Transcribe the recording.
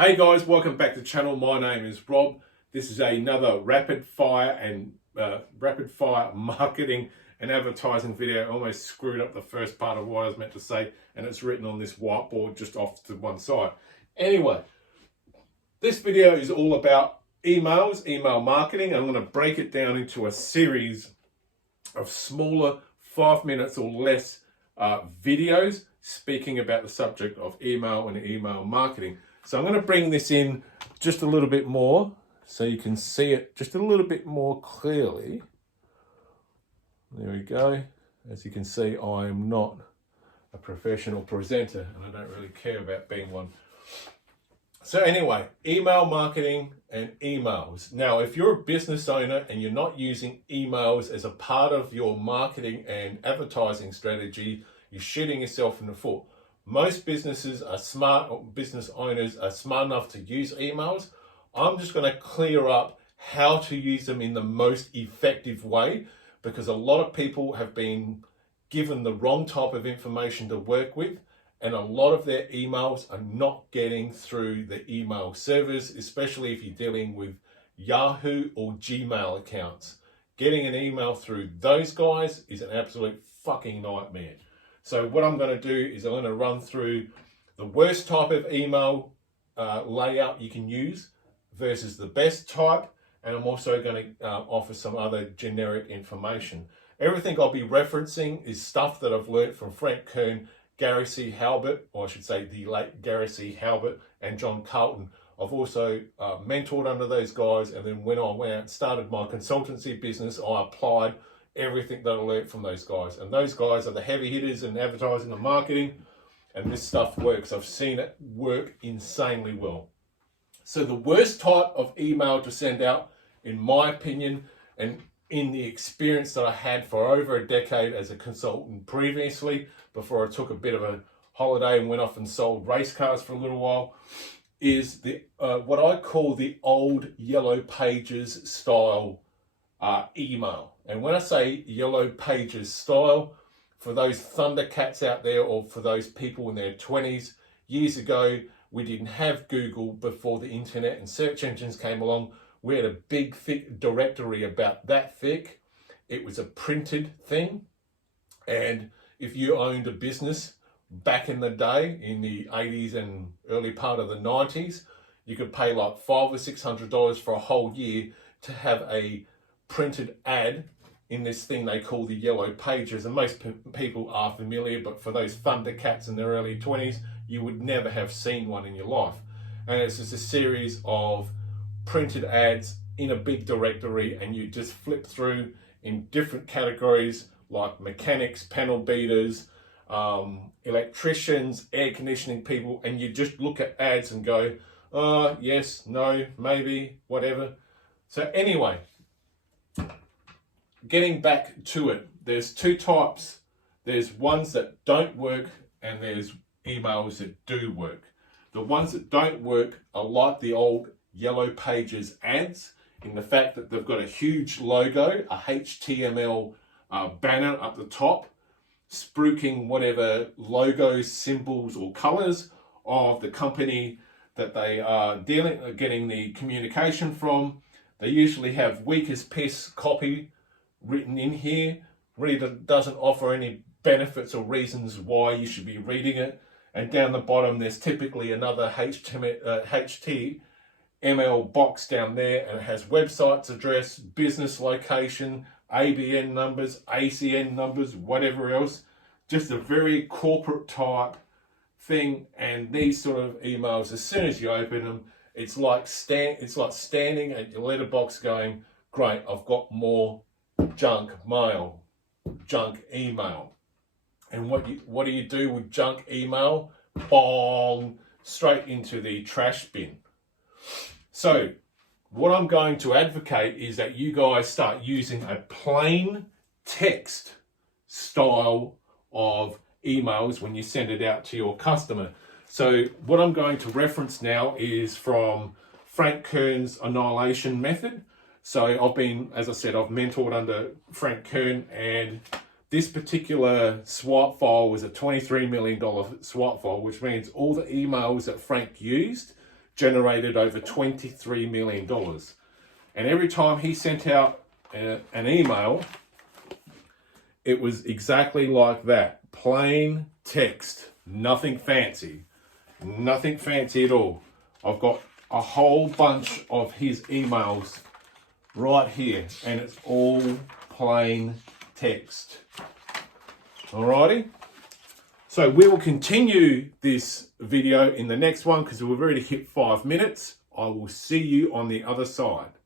Hey guys, welcome back to the channel. My name is Rob. This is another rapid fire marketing and advertising video. I almost screwed up the first part of what I was meant to say, and it's written on this whiteboard just off to one side. Anyway, this video is all about emails, email marketing. I'm going to break it down into a series of smaller 5 minutes or less videos speaking about the subject of email and email marketing. So I'm going to bring this in just a little bit more so you can see it just a little bit more clearly. There we go. As you can see, I am not a professional presenter and I don't really care about being one. So anyway, email marketing and emails. Now, if you're a business owner and you're not using emails as a part of your marketing and advertising strategy, you're shooting yourself in the foot. Most businesses are smart, or business owners are smart enough to use emails. I'm just going to clear up how to use them in the most effective way, because a lot of people have been given the wrong type of information to work with, and a lot of their emails are not getting through the email servers, especially if you're dealing with Yahoo or Gmail accounts. Getting an email through those guys is an absolute fucking nightmare. So what I'm going to do is I'm going to run through the worst type of email layout you can use versus the best type, and I'm also going to offer some other generic information. Everything I'll be referencing is stuff that I've learned from Frank Kern, Gary C. Halbert, or I should say the late Gary C. Halbert, and John Carlton. I've also mentored under those guys, and then when I went out and started my consultancy business, I applied everything that I learned from those guys. And those guys are the heavy hitters in advertising and marketing, and this stuff works. I've seen it work insanely well. So the worst type of email to send out, in my opinion, and in the experience that I had for over a decade as a consultant previously, before I took a bit of a holiday and went off and sold race cars for a little while, is the what I call the old Yellow Pages style email. And when I say Yellow Pages style, for those Thundercats out there, or for those people in their 20s, years ago, we didn't have Google before the internet and search engines came along. We had a big, thick directory about that thick. It was a printed thing. And if you owned a business back in the day, in the 80s and early part of the 90s, you could pay like $500 or $600 for a whole year to have a printed ad in this thing they call the Yellow Pages. And most people are familiar, but for those Thundercats in their early 20s, you would never have seen one in your life. And it's just a series of printed ads in a big directory, and you just flip through in different categories like mechanics, panel beaters, electricians, air conditioning people, and you just look at ads and go, yes, no, maybe, whatever. So anyway, getting back to it, there's two types. There's ones that don't work, and there's emails that do work. The ones that don't work are like the old Yellow Pages ads, in the fact that they've got a huge logo, a HTML banner up the top, spruiking whatever logos, symbols, or colors of the company that they are getting the communication from. They usually have weak as piss copy written in here, really doesn't offer any benefits or reasons why you should be reading it. And down the bottom, there's typically another HTML box down there, and it has websites address, business location, ABN numbers, ACN numbers, whatever else. Just a very corporate type thing. And these sort of emails, as soon as you open them, it's like standing at your letterbox going, great, I've got more junk mail, junk email. And what do you do with junk email? Bong, straight into the trash bin. So what I'm going to advocate is that you guys start using a plain text style of emails when you send it out to your customer. So what I'm going to reference now is from Frank Kern's Annihilation Method. So I've been, as I said, I've mentored under Frank Kern, and this particular swap file was a $23 million swap file, which means all the emails that Frank used generated over $23 million. And every time he sent out an email, it was exactly like that. Plain text, nothing fancy. Nothing fancy at all. I've got a whole bunch of his emails right here, and it's all plain text. Alrighty? So we will continue this video in the next one because we've already hit 5 minutes. I will see you on the other side.